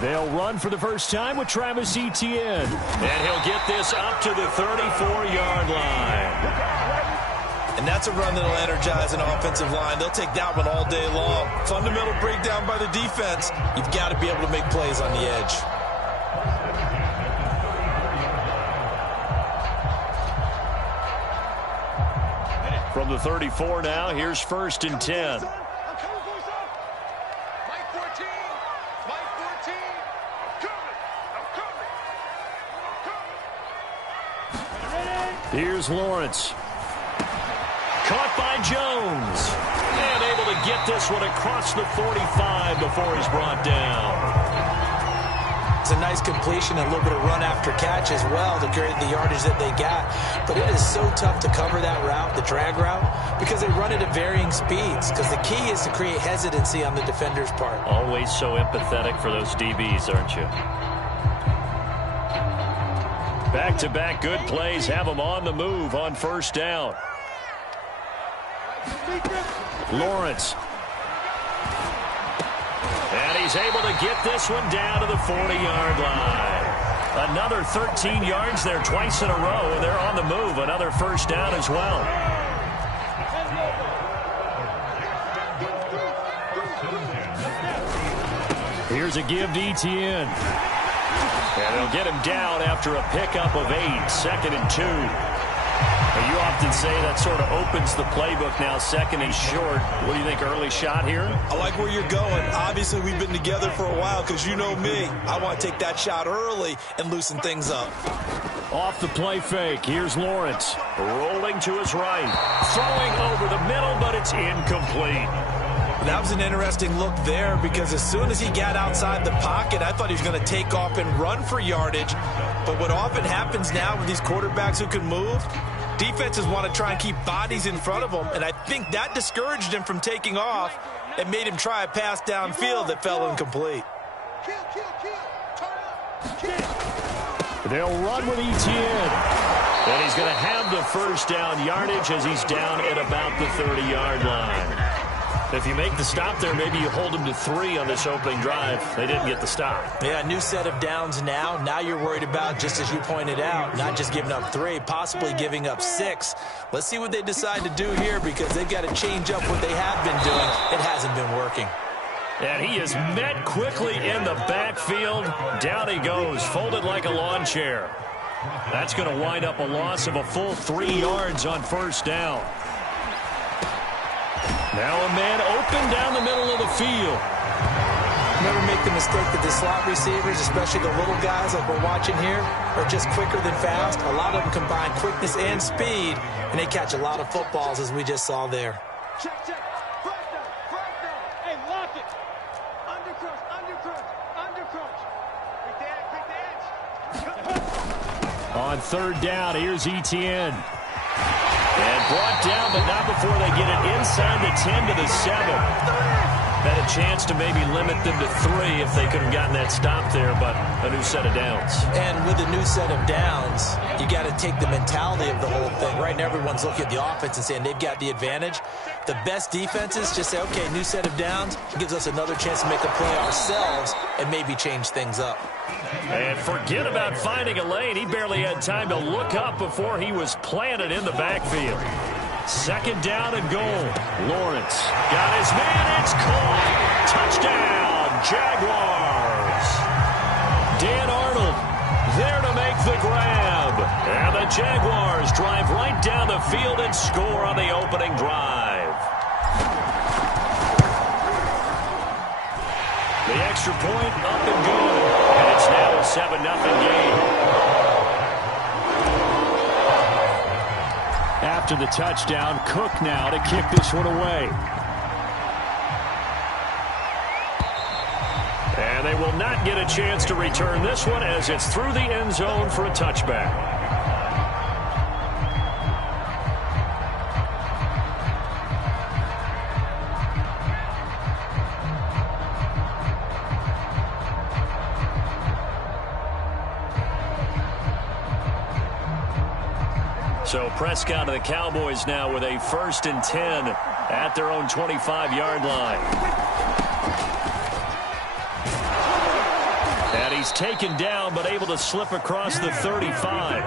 They'll run for the first time with Travis Etienne. And he'll get this up to the 34-yard line. And that's a run that'll energize an offensive line. They'll take that one all day long. Fundamental breakdown by the defense. You've got to be able to make plays on the edge. From the 34 now, here's 1st and 10. Here's Lawrence. Caught by Jones. And able to get this one across the 45 before he's brought down. It's a nice completion and a little bit of run after catch as well to create the yardage that they got. But it is so tough to cover that route, the drag route, because they run it at varying speeds. Because the key is to create hesitancy on the defender's part. Always so empathetic for those DBs, aren't you? Back-to-back good plays have them on the move on 1st down. Lawrence. And he's able to get this one down to the 40-yard line. Another 13 yards there twice in a row, and they're on the move. Another 1st down as well. Here's a give to Etienne. And they'll get him down after a pickup of 8, 2nd and 2. And you often say that sort of opens the playbook now, 2nd and short. What do you think, early shot here? I like where you're going. Obviously, we've been together for a while because you know me. I want to take that shot early and loosen things up. Off the play fake, here's Lawrence. Rolling to his right. Throwing over the middle, but it's incomplete. That was an interesting look there because as soon as he got outside the pocket, I thought he was going to take off and run for yardage. But what often happens now with these quarterbacks who can move, defenses want to try and keep bodies in front of them, and I think that discouraged him from taking off and made him try a pass downfield that fell incomplete. They'll run with Etienne. And he's going to have the 1st down yardage as he's down at about the 30-yard line. If you make the stop there, maybe you hold them to 3 on this opening drive. They didn't get the stop. Yeah, new set of downs now. Now you're worried about, just as you pointed out, not just giving up 3, possibly giving up 6. Let's see what they decide to do here because they've got to change up what they have been doing. It hasn't been working. And he is met quickly in the backfield. Down he goes, folded like a lawn chair. That's going to wind up a loss of a full 3 yards on 1st down. Now a man open down the middle of the field. Never make the mistake that the slot receivers, especially the little guys like we're watching here, are just quicker than fast. A lot of them combine quickness and speed, and they catch a lot of footballs as we just saw there. Check. Right down. Hey, lock it. Undercrunch. Pick the edge. On 3rd down, here's Etienne. And brought down, but not before they get it inside the 10 to the 7. Had a chance to maybe limit them to 3 if they could have gotten that stop there, but a new set of downs. And with a new set of downs, you got to take the mentality of the whole thing. Right now, everyone's looking at the offense and saying they've got the advantage. The best defenses just say, okay, new set of downs. It gives us another chance to make a play ourselves and maybe change things up. And forget about finding a lane. He barely had time to look up before he was planted in the backfield. 2nd down and goal. Lawrence got his man. It's caught. Touchdown, Jaguars. Dan Arnold there to make the grab. And the Jaguars drive right down the field and score on the opening drive. The extra point up and good. And it's now a 7-0 game. After the touchdown, Cook now to kick this one away. And they will not get a chance to return this one as it's through the end zone for a touchback. So Prescott and the Cowboys now with a 1st and 10 at their own 25-yard line. he's taken down but able to slip across the 35.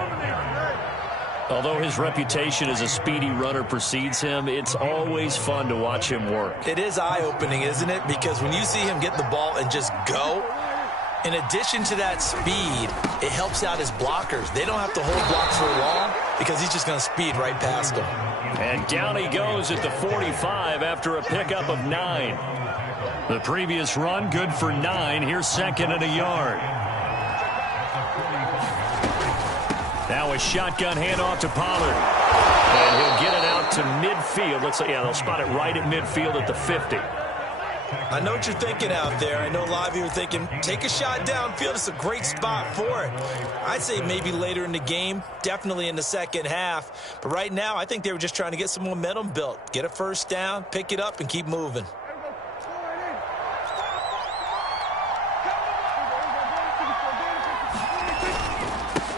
Although his reputation as a speedy runner precedes him, it's always fun to watch him work. It is eye-opening, isn't it? Because when you see him get the ball and just go, in addition to that speed, it helps out his blockers. They don't have to hold blocks for long because he's just going to speed right past them. And down he goes at the 45 after a pickup of 9. The previous run, good for 9. Here's second and a yard. Now a shotgun handoff to Pollard. And he'll get it out to midfield. Looks like, yeah, they'll spot it right at midfield at the 50. I know what you're thinking out there. I know a lot of you are thinking, take a shot downfield. It's a great spot for it. I'd say maybe later in the game, definitely in the second half. But right now, I think they were just trying to get some momentum built. Get a first down, pick it up, and keep moving.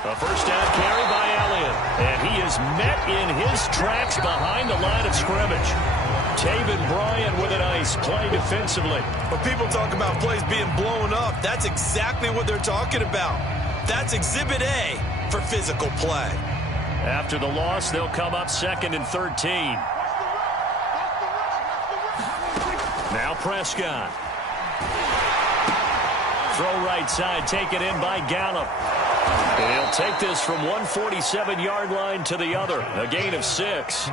A first down carry by Elliott. And he is met in his tracks behind the line of scrimmage. Taven Bryan with a nice play defensively. When people talk about plays being blown up, that's exactly what they're talking about. That's Exhibit A for physical play. After the loss, they'll come up second and 13. Now Prescott. Throw right side, taken in by Gallup. And he'll take this from 147-yard line to the other. A gain of 6.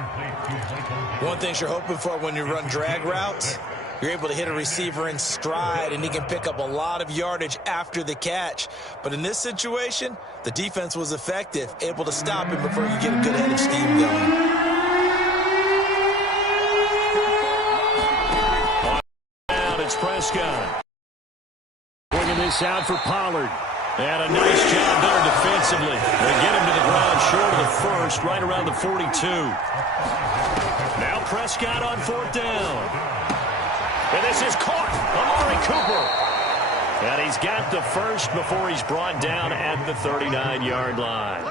One thing you're hoping for when you run drag routes, you're able to hit a receiver in stride, and he can pick up a lot of yardage after the catch. But in this situation, the defense was effective, able to stop him before you get a good head of steam going. Out, it's Prescott. Bringing this out for Pollard. And a nice job there defensively. They get him to the ground short of the first, right around the 42. Now Prescott on fourth down. And this is caught. Amari Cooper. And he's got the first before he's brought down at the 39-yard line.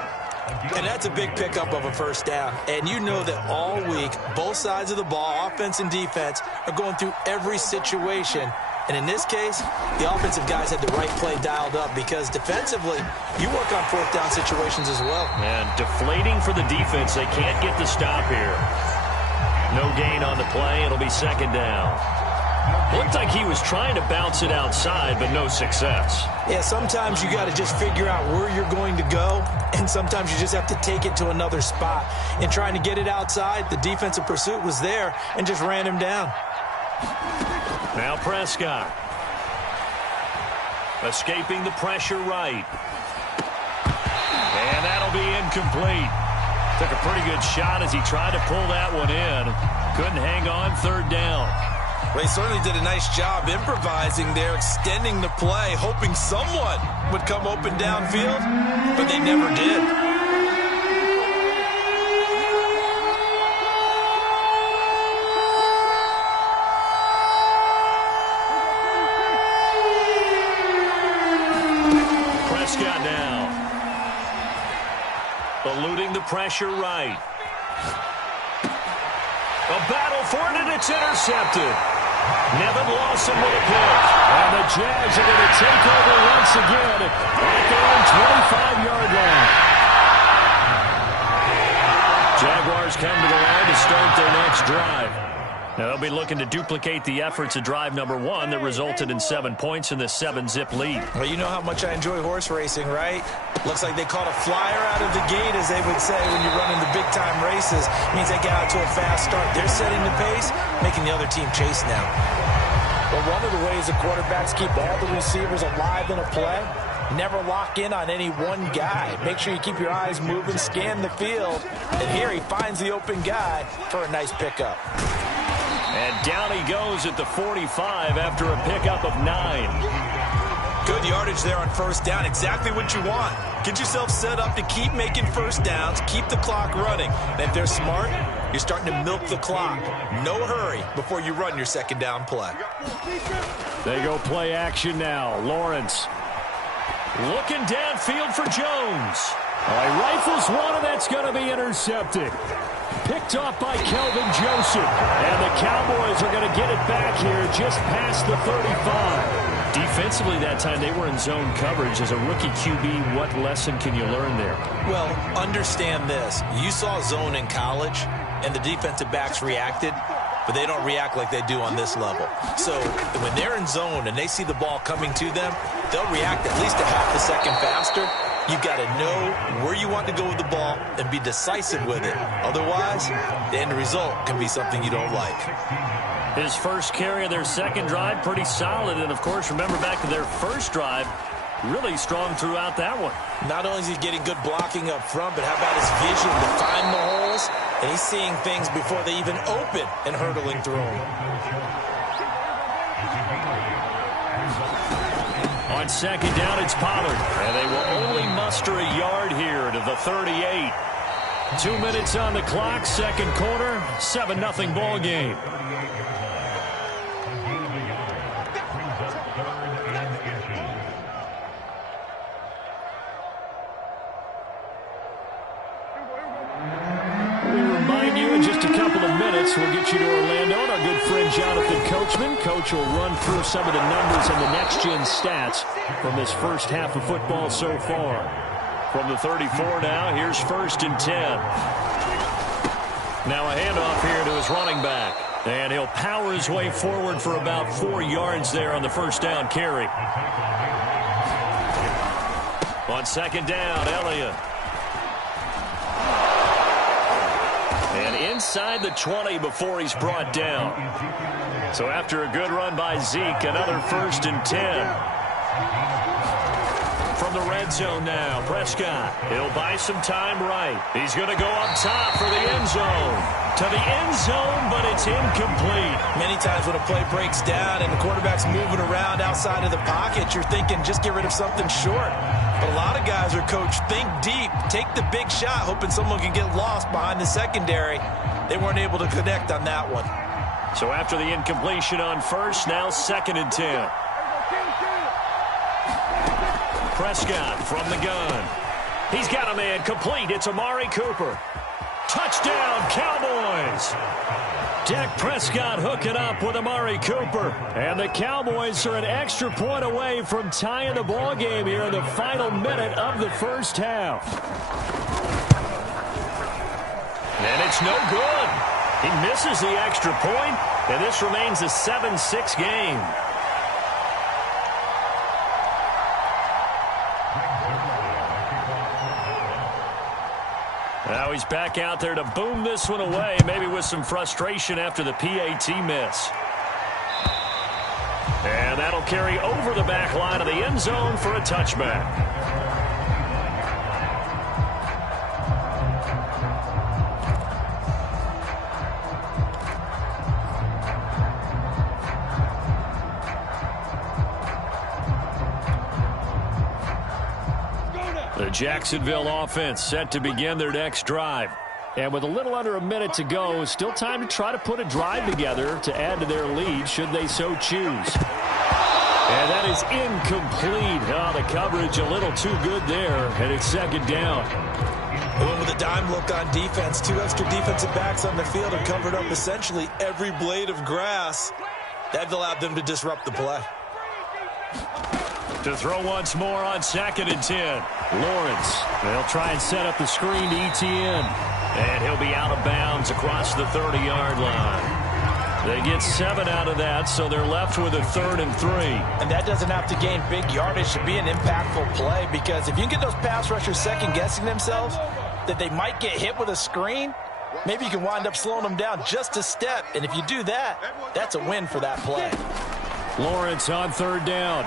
And that's a big pickup of a first down. And you know that all week, both sides of the ball, offense and defense, are going through every situation. And in this case, the offensive guys had the right play dialed up because defensively, you work on fourth down situations as well. And deflating for the defense. They can't get the stop here. No gain on the play. It'll be second down. Looked like he was trying to bounce it outside, but no success. Yeah, sometimes you got to just figure out where you're going to go, and sometimes you just have to take it to another spot. In trying to get it outside, the defensive pursuit was there and just ran him down. Now Prescott. Escaping the pressure right. And that'll be incomplete. Took a pretty good shot as he tried to pull that one in. Couldn't hang on, third down. Well, he certainly did a nice job improvising there, extending the play, hoping someone would come open downfield, but they never did. Prescott now. Eluding the pressure right. A battle for it, and it's intercepted. Nevin Lawson with a pick. And the Jags are going to take over once again at their own 25-yard line. Jaguars come to the line to start their next drive. Now they'll be looking to duplicate the efforts of drive number 1 that resulted in 7 points in the 7-zip lead. Well, you know how much I enjoy horse racing, right? Looks like they caught a flyer out of the gate, as they would say when you're running the big-time races. It means they get out to a fast start. They're setting the pace, making the other team chase now. Well, one of the ways the quarterbacks keep all the receivers alive in a play, never lock in on any one guy. Make sure you keep your eyes moving, scan the field, and here he finds the open guy for a nice pickup. And down he goes at the 45 after a pickup of 9. Good yardage there on first down. Exactly what you want. Get yourself set up to keep making first downs, keep the clock running. And if they're smart, you're starting to milk the clock. No hurry before you run your second down play. They go play action now. Lawrence looking downfield for Jones. He rifles one, and that's going to be intercepted. Picked off by Kelvin Joseph. And the Cowboys are going to get it back here just past the 35. Defensively that time, they were in zone coverage. As a rookie QB, what lesson can you learn there? Well, understand this. You saw zone in college, and the defensive backs reacted, but they don't react like they do on this level. So when they're in zone and they see the ball coming to them, they'll react at least a half a second faster. You've got to know where you want to go with the ball and be decisive with it. Otherwise, the end result can be something you don't like. His first carry of their second drive, pretty solid. And, of course, remember back to their first drive, really strong throughout that one. Not only is he getting good blocking up front, but how about his vision to find the holes? And he's seeing things before they even open and hurdling through them. On second down, it's Pollard. And they will only muster a yard here to the 38. 2 minutes on the clock, second quarter, 7-0 ball game. We'll get you to Orlando and our good friend Jonathan Coachman. Coach will run through some of the numbers and the next-gen stats from this first half of football so far. From the 34 now, here's 1st and 10. Now a handoff here to his running back. And he'll power his way forward for about 4 yards there on the first down carry. On second down, Elliott. And inside the 20 before he's brought down. So after a good run by Zeke, another 1st and 10. From the red zone now, Prescott. He'll buy some time right. He's going to go up top for the end zone. To the end zone, but it's incomplete. Many times when a play breaks down and the quarterback's moving around outside of the pocket, you're thinking just get rid of something short. But a lot of guys are coached, think deep, take the big shot, hoping someone can get lost behind the secondary. They weren't able to connect on that one. So after the incompletion on first, now 2nd and 10. Prescott from the gun. He's got a man complete. It's Amari Cooper. Touchdown, Cowboys. Dak Prescott hooking up with Amari Cooper. And the Cowboys are an extra point away from tying the ball game here in the final minute of the first half. And it's no good. He misses the extra point, and this remains a 7-6 game. Now he's back out there to boom this one away, maybe with some frustration after the PAT miss. And that'll carry over the back line of the end zone for a touchback. The Jacksonville offense set to begin their next drive. And with a little under a minute to go, still time to try to put a drive together to add to their lead should they so choose. And that is incomplete. Oh, the coverage a little too good there, and it's second down. They went with a dime look on defense. 2 extra defensive backs on the field and covered up essentially every blade of grass. That allowed them to disrupt the play. To throw once more on 2nd and 10. Lawrence. They'll try and set up the screen to Etienne. And he'll be out of bounds across the 30-yard line. They get 7 out of that, so they're left with a 3rd and 3. And that doesn't have to gain big yardage to be an impactful play, because if you can get those pass rushers second-guessing themselves that they might get hit with a screen, maybe you can wind up slowing them down just a step. And if you do that, that's a win for that play. Lawrence on 3rd down.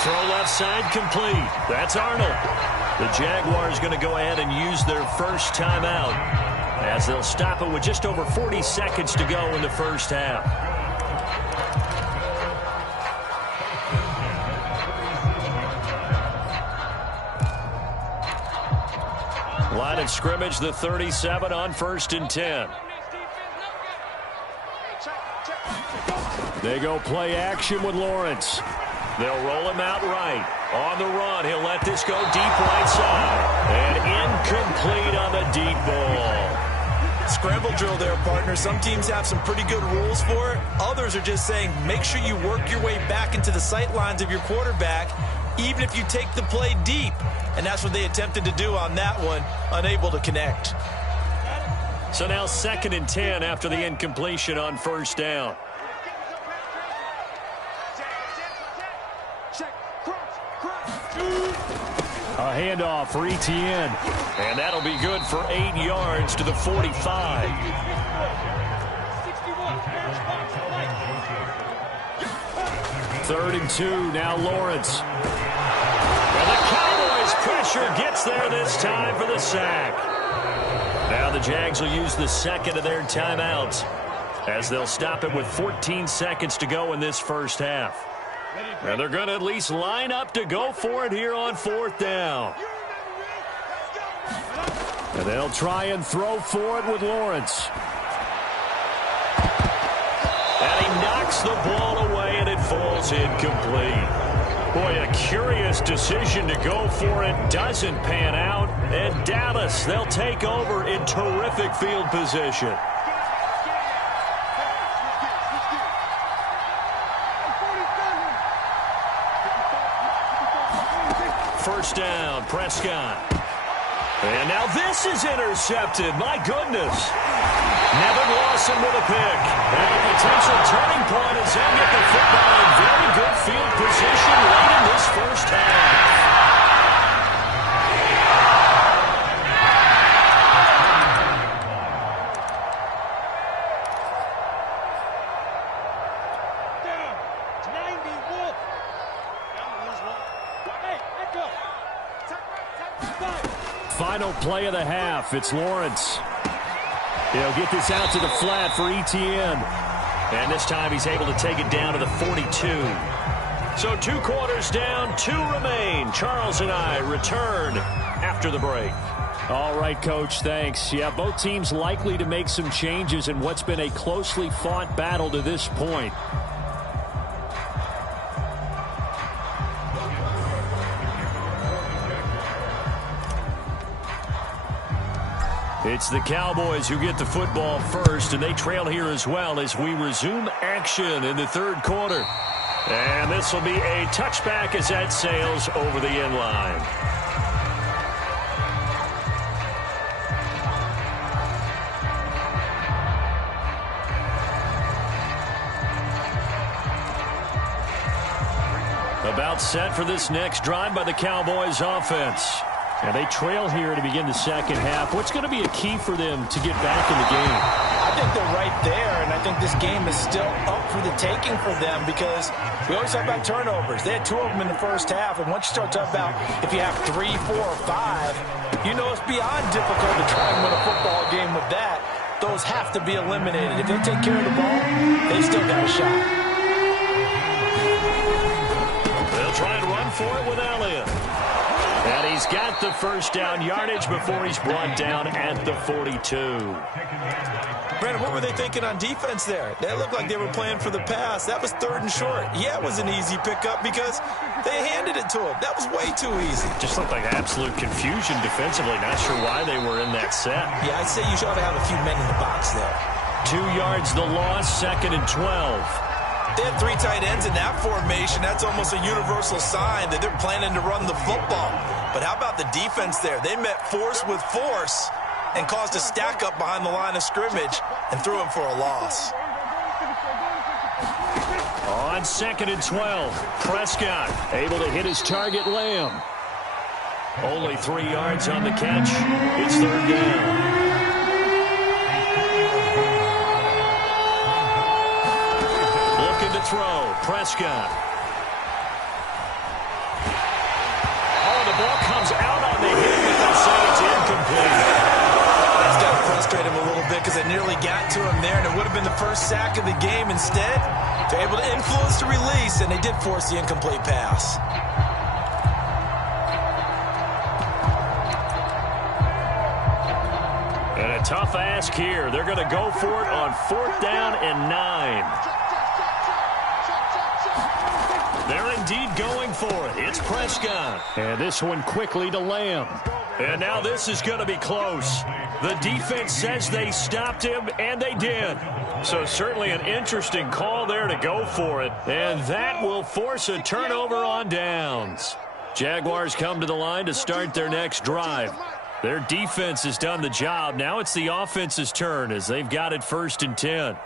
Throw left side complete. That's Arnold. The Jaguars going to go ahead and use their first timeout as they'll stop it with just over 40 seconds to go in the first half. Line of scrimmage, the 37 on 1st and 10. They go play action with Lawrence. They'll roll him out right. On the run, he'll let this go deep right side. And incomplete on the deep ball. scramble drill there, partner. Some teams have some pretty good rules for it. Others are just saying make sure you work your way back into the sight lines of your quarterback, even if you take the play deep. And that's what they attempted to do on that one, unable to connect. So now 2nd and 10 after the incompletion on 1st down. A handoff for Etienne. And that'll be good for 8 yards to the 45. Third and 2, now Lawrence. And the Cowboys' pressure gets there this time for the sack. Now the Jags will use the second of their timeouts as they'll stop it with 14 seconds to go in this first half. And they're going to at least line up to go for it here on 4th down. And they'll try and throw for it with Lawrence. And he knocks the ball away, and it falls incomplete. Boy, a curious decision to go for it doesn't pan out. And Dallas, they'll take over in terrific field position. First down, Prescott. And now this is intercepted. My goodness. Nevin Lawson with a pick. And a potential turning point as they'll get the football in very good field position late in this first half. Final play of the half. It's Lawrence. He'll get this out to the flat for Etienne. And this time he's able to take it down to the 42. So 2 quarters down, 2 remain. Charles and I return after the break. All right, Coach, thanks. Yeah, both teams likely to make some changes in what's been a closely fought battle to this point. It's the Cowboys who get the football first, and they trail here as well as we resume action in the 3rd quarter. And this will be a touchback as that sails over the end line. About set for this next drive by the Cowboys offense. And they trail here to begin the second half. What's going to be a key for them to get back in the game? I think they're right there, and I think this game is still up for the taking for them because we always talk about turnovers. They had 2 of them in the first half, and once you start talking about if you have 3, 4, or 5, you know it's beyond difficult to try and win a football game with that. Those have to be eliminated. If they take care of the ball, they still got a shot. They'll try and run for it with Elliott. And he's got the first down yardage before he's brought down at the 42. Brandon, what were they thinking on defense there? They looked like they were playing for the pass. That was 3rd and short. Yeah, it was an easy pickup because they handed it to him. That was way too easy. Just looked like absolute confusion defensively. Not sure why they were in that set. Yeah, I'd say you should have a few men in the box there. 2 yards the loss, 2nd and 12. They had 3 tight ends in that formation. That's almost a universal sign that they're planning to run the football. But how about the defense there? They met force with force and caused a stack up behind the line of scrimmage and threw him for a loss. On 2nd and 12, Prescott able to hit his target, Lamb. Only 3 yards on the catch. It's 3rd down. To throw, Prescott. Oh, the ball comes out on the hit, but they'll say it's incomplete. That's got to frustrate him a little bit because they nearly got to him there, and it would have been the first sack of the game. Instead, they're able to influence the release, and they did force the incomplete pass. And a tough ask here. They're going to go for it on 4th down and 9. They're indeed going for it. It's Prescott. And this one quickly to Lamb. And now this is going to be close. The defense says they stopped him, and they did. So certainly an interesting call there to go for it. And that will force a turnover on downs. Jaguars come to the line to start their next drive. Their defense has done the job. Now it's the offense's turn as they've got it 1st and 10.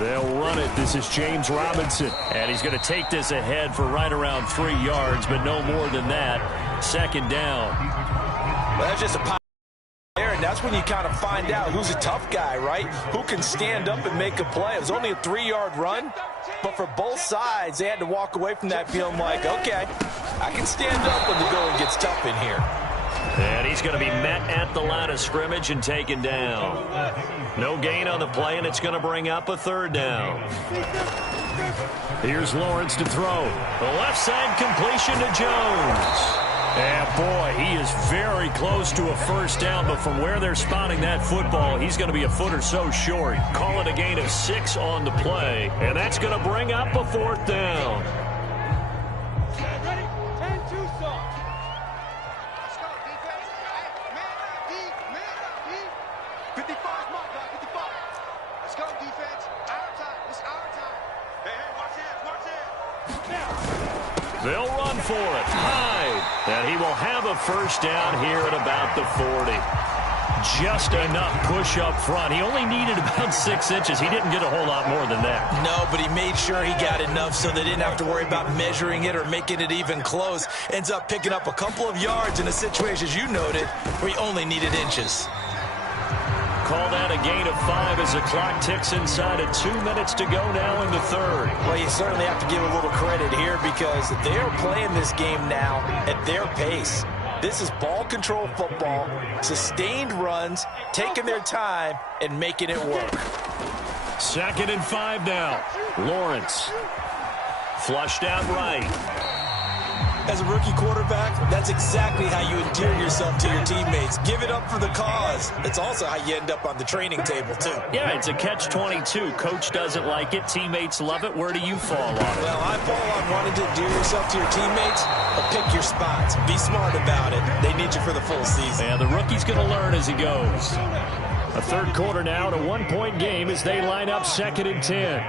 They'll run it. This is James Robinson. And he's going to take this ahead for right around 3 yards, but no more than that. 2nd down. Well, that's just a pop there, and that's when you kind of find out who's a tough guy, right? Who can stand up and make a play. It was only a 3-yard run, but for both sides, they had to walk away from that feeling like, okay, I can stand up when the going gets tough in here. And he's going to be met at the line of scrimmage and taken down. No gain on the play, and it's going to bring up a 3rd down. Here's Lawrence to throw. The left side completion to Jones. And boy, he is very close to a 1st down, but from where they're spotting that football, he's going to be a foot or so short. Call it a gain of 6 on the play, and that's going to bring up a 4th down. Ready? 10-2 song. Let's go, defense. Man, deep. 55 is my guy, 55. Let's go, defense. Our time. It's our time. Hey, watch it. Now. They'll run for it. Hyde. And he will have a 1st down here at about the 40. Just enough push up front. He only needed about 6 inches. He didn't get a whole lot more than that. No, but he made sure he got enough so they didn't have to worry about measuring it or making it even close. Ends up picking up a couple of yards in a situation, as you noted, where he only needed inches. Call that a gain of 5 as the clock ticks inside of 2 minutes to go now in the 3rd. Well, you certainly have to give a little credit here because they are playing this game now at their pace. This is ball control football, sustained runs, taking their time and making it work. 2nd and 5 now. Lawrence. Flushed out right. As a rookie quarterback, that's exactly how you endear yourself to your teammates. Give it up for the cause. It's also how you end up on the training table, too. Yeah, it's a catch-22. Coach doesn't like it. Teammates love it. Where do you fall on it? Well, I fall on wanting to endear yourself to your teammates, but pick your spots. Be smart about it. They need you for the full season. Yeah, the rookie's going to learn as he goes. A 3rd quarter now, and a 1-point game as they line up 2nd and 10.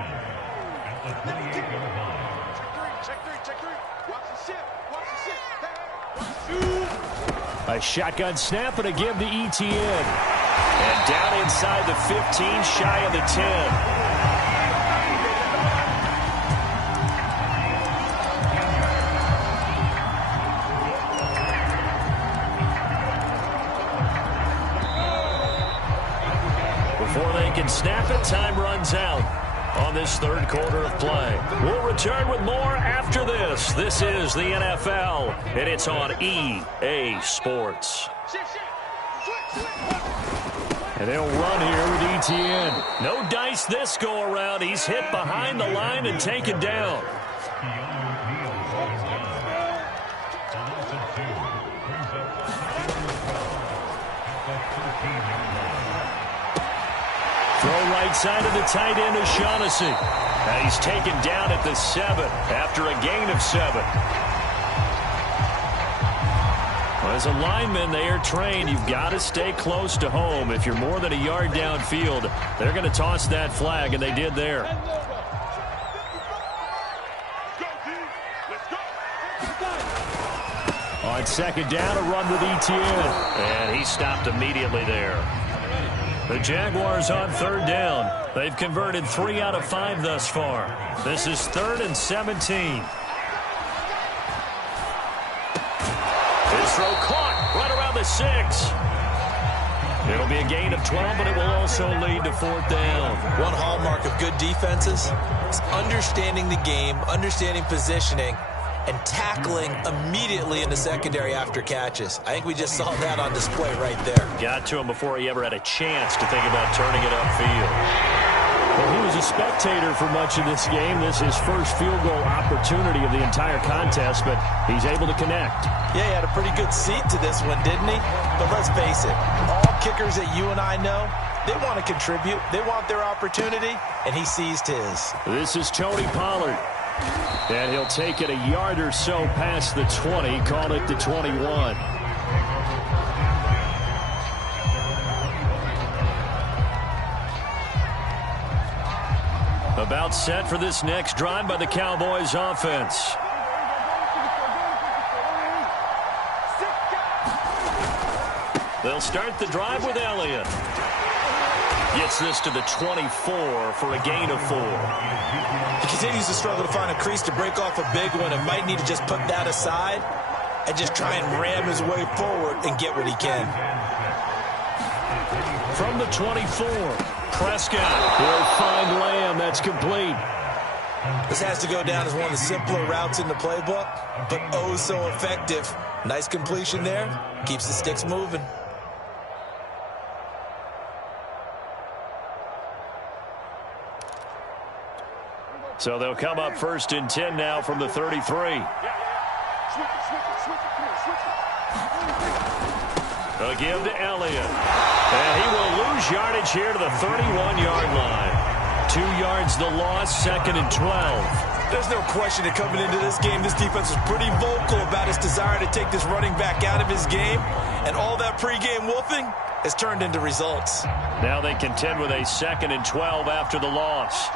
A shotgun snap and a give to Etienne. And down inside the 15, shy of the 10. Before they can snap it, time runs out on this 3rd quarter of play. We'll return with more after this. This is the NFL, and it's on EA Sports. And they'll run here with Etienne. No dice this go around. He's hit behind the line and taken down. Throw right side of the tight end of Shaughnessy. And he's taken down at the 7 after a gain of 7. Well, as a lineman, they are trained. You've got to stay close to home. If you're more than a yard downfield, they're going to toss that flag, and they did there. On 2nd down, a run with Etienne. And he stopped immediately there. The Jaguars on 3rd down. They've converted 3 out of 5 thus far. This is 3rd and 17. His throw caught right around the 6. It'll be a gain of 12, but it will also lead to 4th down. One hallmark of good defenses is understanding the game, understanding positioning, and tackling immediately in the secondary after catches. I think we just saw that on display right there. Got to him before he ever had a chance to think about turning it upfield. Well, he was a spectator for much of this game. This is his first field goal opportunity of the entire contest, but he's able to connect. Yeah, he had a pretty good seat to this one, didn't he? But let's face it, all kickers that you and I know, they want to contribute. They want their opportunity, and he seized his. This is Tony Pollard. And he'll take it a yard or so past the 20, call it the 21. About set for this next drive by the Cowboys offense. They'll start the drive with Elliott. Gets this to the 24 for a gain of 4. He continues to struggle to find a crease to break off a big one and might need to just put that aside and just try and ram his way forward and get what he can. From the 24, Prescott will find Lamb. That's complete. This has to go down as one of the simpler routes in the playbook, but oh so effective. Nice completion there. Keeps the sticks moving. So they'll come up 1st and 10 now from the 33. They'll give to Elliott. And he will lose yardage here to the 31-yard line. 2 yards the loss, 2nd and 12. There's no question that coming into this game, this defense was pretty vocal about its desire to take this running back out of his game. And all that pregame wolfing has turned into results. Now they contend with a 2nd and 12 after the loss.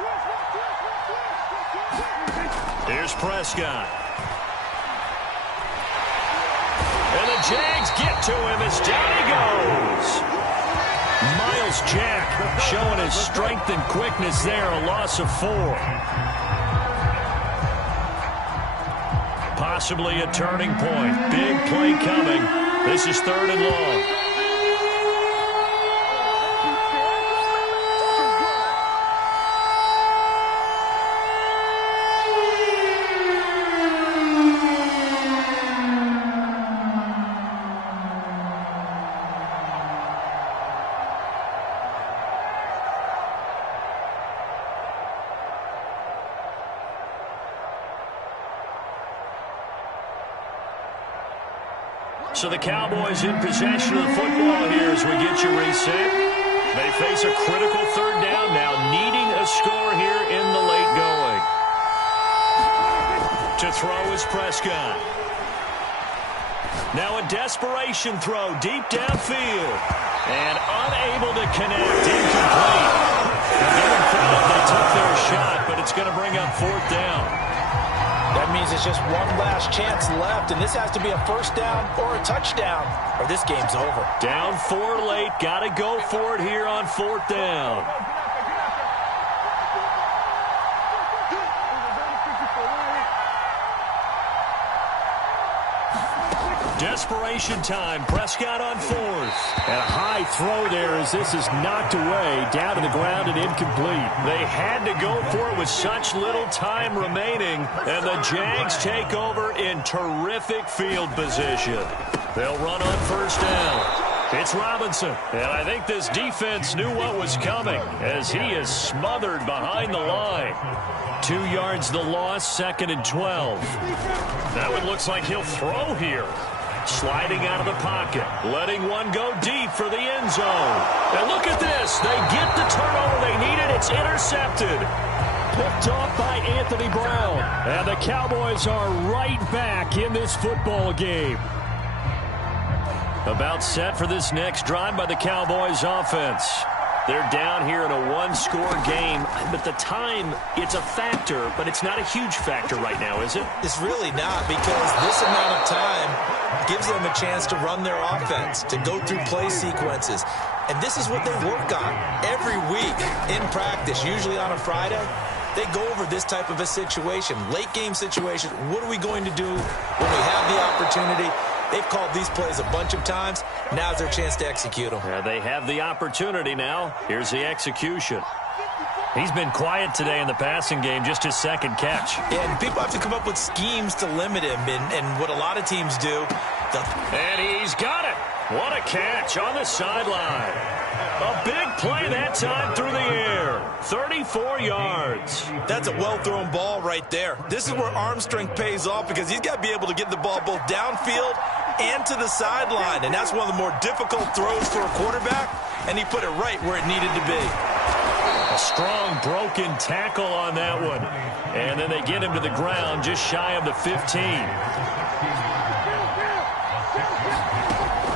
Here's Prescott. And the Jags get to him as down he goes. Miles Jack showing his strength and quickness there, a loss of 4. Possibly a turning point. Big play coming. This is 3rd and long. So the Cowboys in possession of the football here as we get you reset. They face a critical 3rd down now, needing a score here in the late going. To throw is Prescott. Now a desperation throw deep downfield. And unable to connect, incomplete. They thought they took their shot, but it's going to bring up 4th down. That means it's just one last chance left, and this has to be a 1st down or a touchdown, or this game's over. Down 4 late, got to go for it here on 4th down. Desperation time. Prescott on 4th. And a high throw there as this is knocked away, down to the ground and incomplete. They had to go for it with such little time remaining, and the Jags take over in terrific field position. They'll run on 1st down. It's Robinson, and I think this defense knew what was coming as he is smothered behind the line. 2 yards the loss, 2nd and 12. That one looks like he'll throw here. Sliding out of the pocket, letting one go deep for the end zone. And look at this. They get the turnover they needed. It's intercepted. Picked off by Anthony Brown. And the Cowboys are right back in this football game. About set for this next drive by the Cowboys offense. They're down here in a 1-score game, but the time, it's a factor, but it's not a huge factor right now, is it? It's really not, because this amount of time gives them a chance to run their offense, to go through play sequences. And this is what they work on every week in practice, usually on a Friday. They go over this type of a situation, late game situation. What are we going to do when we have the opportunity? They've called these plays a bunch of times. Now's their chance to execute them. Yeah, they have the opportunity now. Here's the execution. He's been quiet today in the passing game, just his 2nd catch. Yeah, and people have to come up with schemes to limit him, and what a lot of teams do. And he's got it. What a catch on the sideline. A big play that time through the air. 34 yards. That's a well-thrown ball right there. This is where arm strength pays off because he's got to be able to get the ball both downfield and to the sideline. And that's one of the more difficult throws for a quarterback. And he put it right where it needed to be. A strong broken tackle on that one. And then they get him to the ground just shy of the 15.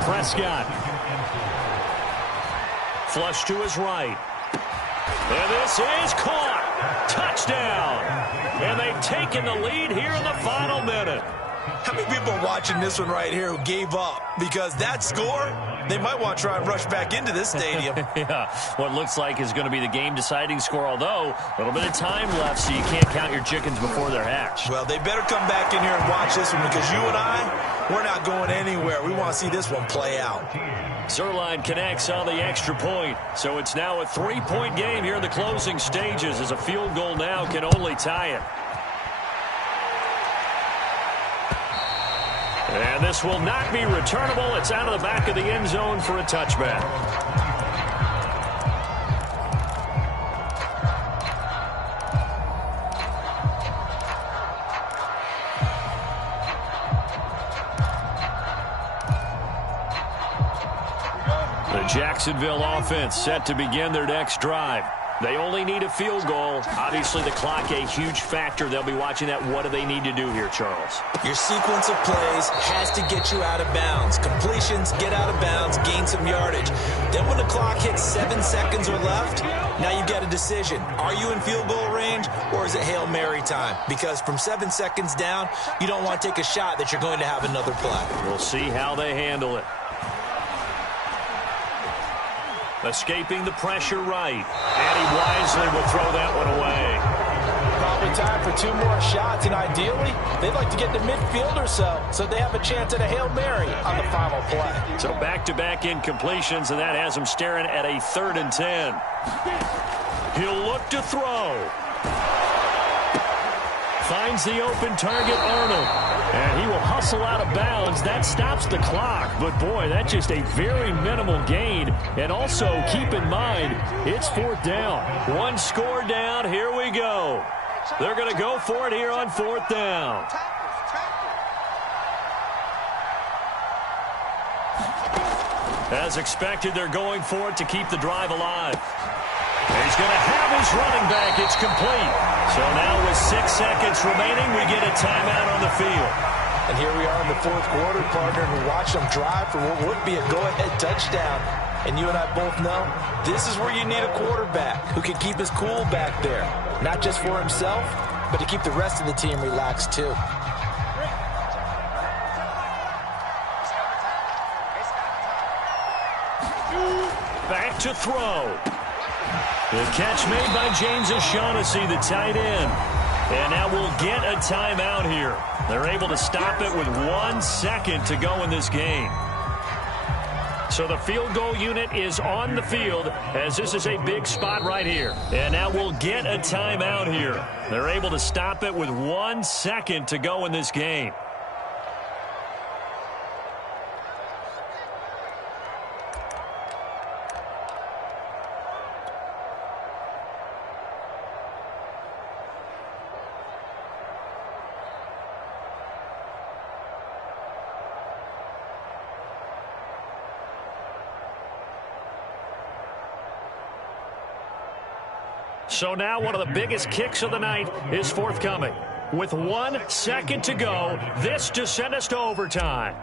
Prescott. Flush to his right. And this is caught. Touchdown. And they've taken the lead here in the final minute. How many people are watching this one right here who gave up? Because that score, they might want to try and rush back into this stadium. Yeah, what looks like is going to be the game-deciding score, although a little bit of time left, so you can't count your chickens before they're hatched. Well, they better come back in here and watch this one because you and I, we're not going anywhere. We want to see this one play out. Zerline connects on the extra point, so it's now a 3-point game here in the closing stages as a field goal now can only tie it. And this will not be returnable. It's out of the back of the end zone for a touchback. The Jacksonville offense set to begin their next drive. They only need a field goal. Obviously, the clock a huge factor. They'll be watching that. What do they need to do here, Charles? Your sequence of plays has to get you out of bounds. Completions, get out of bounds, gain some yardage. Then when the clock hits 7 seconds or left, now you've got a decision. Are you in field goal range or is it Hail Mary time? Because from 7 seconds down, you don't want to take a shot that you're going to have another play. We'll see how they handle it. Escaping the pressure right. And he wisely will throw that one away. Probably time for 2 more shots, and ideally, they'd like to get to midfield or so they have a chance at a Hail Mary on the final play. So back-to-back incompletions, and that has him staring at a 3rd and 10. He'll look to throw. Finds the open target, Arnold. And he will hustle out of bounds. That stops the clock. But, boy, that's just a very minimal gain. And also, keep in mind, it's 4th down. 1 score down. Here we go. They're going to go for it here on 4th down. As expected, they're going for it to keep the drive alive. He's going to have his running back. It's complete. So now with 6 seconds remaining, we get a timeout on the field. And here we are in the 4th quarter, partner, and we watch them drive for what would be a go-ahead touchdown. And you and I both know this is where you need a quarterback who can keep his cool back there. Not just for himself, but to keep the rest of the team relaxed too. Back to throw. The catch made by James O'Shaughnessy, the tight end. And now we'll get a timeout here. They're able to stop it with 1 second to go in this game. So the field goal unit is on the field as this is a big spot right here. And now we'll get a timeout here. They're able to stop it with 1 second to go in this game. So now one of the biggest kicks of the night is forthcoming. With 1 second to go, this to send us to overtime.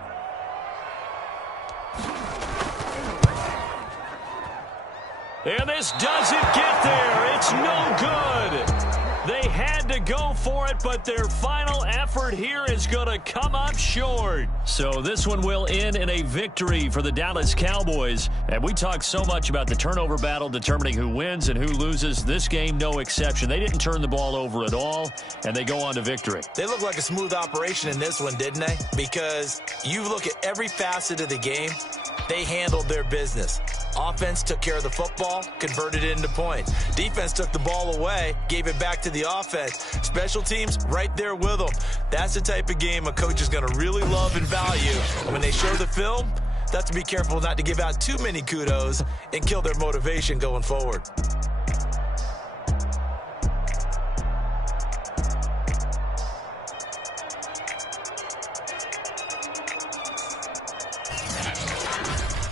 And this doesn't get there. It's no good. They had to go for it, but their final effort here is going to come up short. So this one will end in a victory for the Dallas Cowboys. And we talked so much about the turnover battle determining who wins and who loses. This game, no exception. They didn't turn the ball over at all, and they go on to victory. They look like a smooth operation in this one, didn't they? Because you look at every facet of the game, they handled their business. Offense took care of the football, converted it into points. Defense took the ball away, gave it back to the offense. Special teams, right there with them. That's the type of game a coach is going to really love and value. And when they show the film, They'll have to be careful not to give out too many kudos and kill their motivation going forward.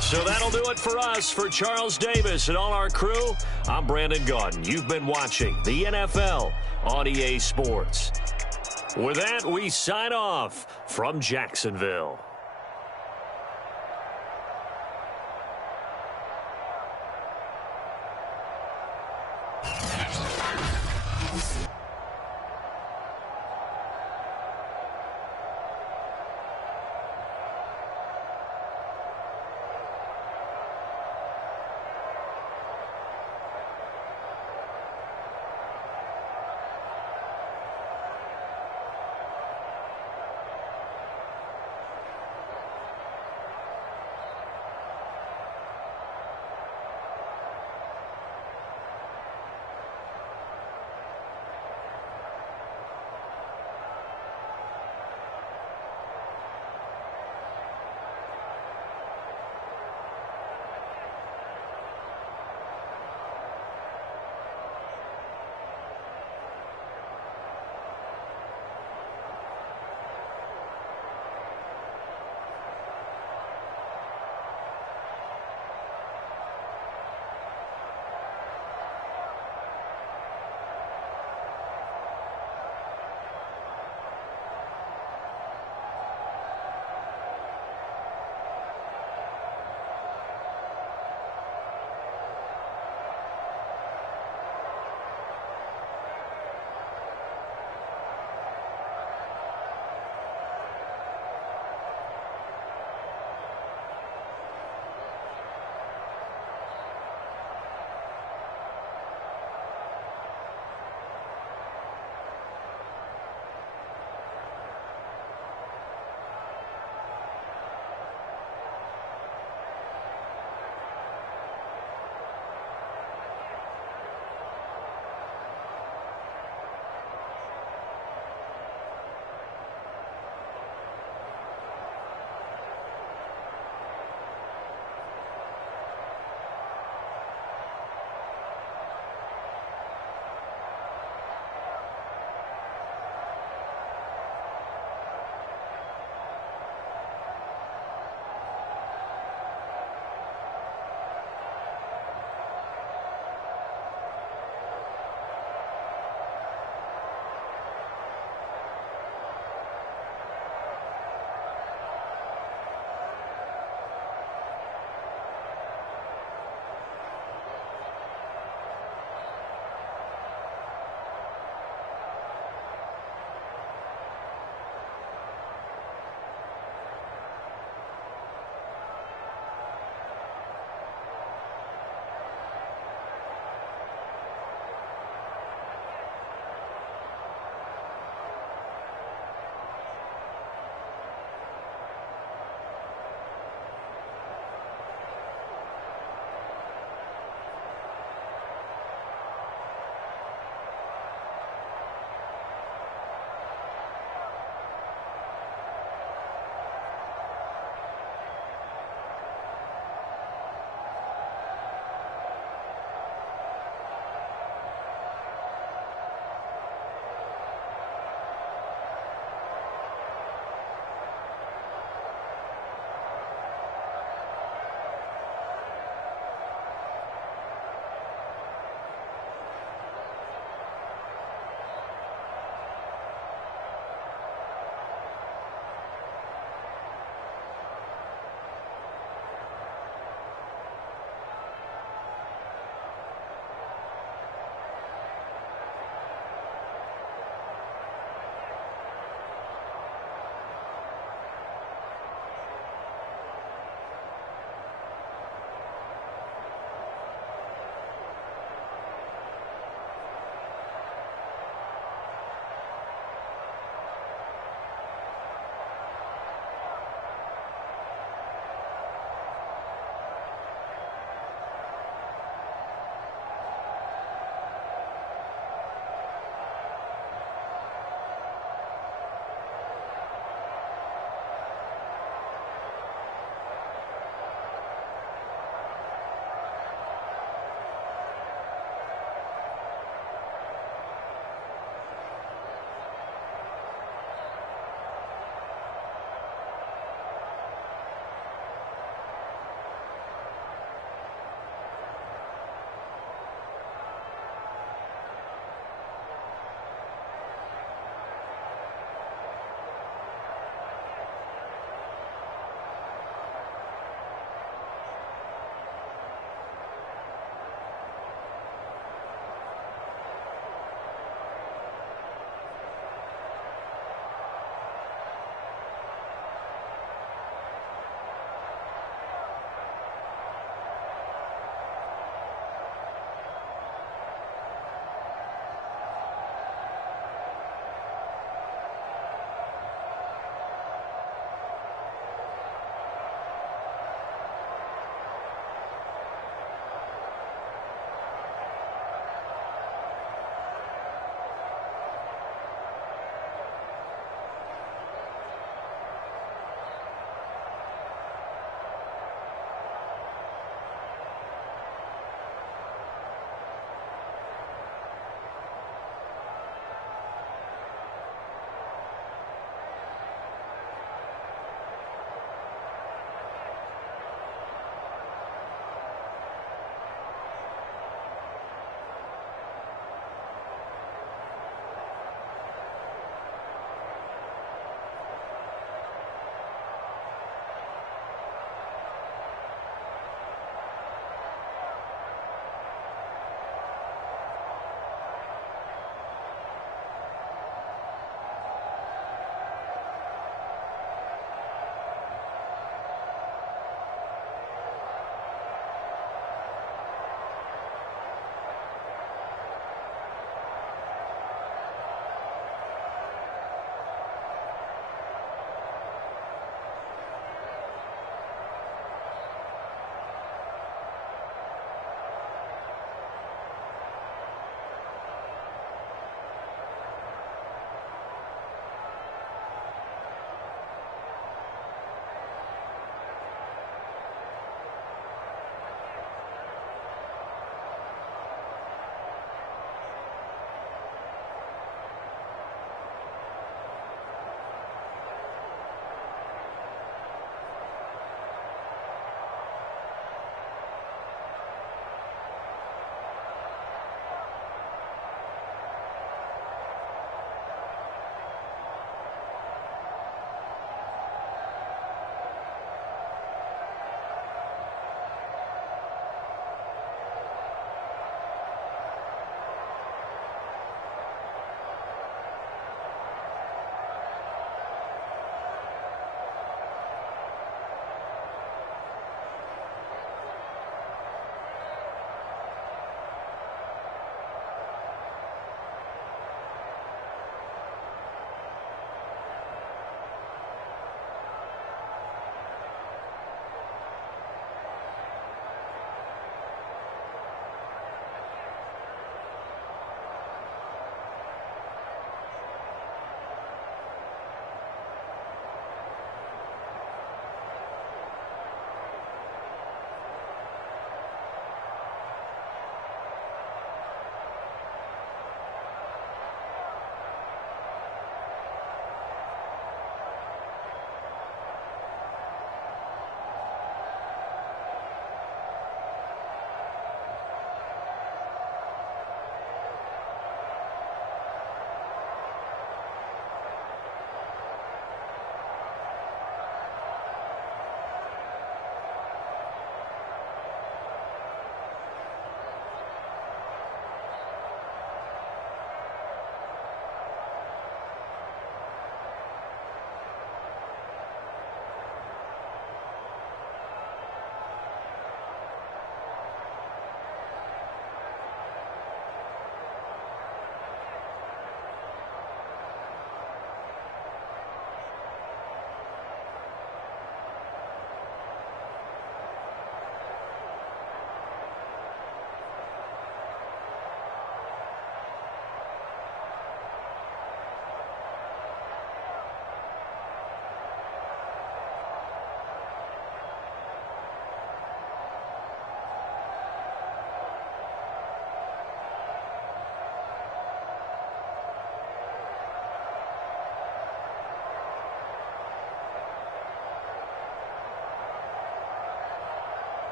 So that'll do it for us. For Charles Davis and all our crew, I'm Brandon Gaudin. You've been watching the NFL on EA Sports. With that, we sign off from Jacksonville.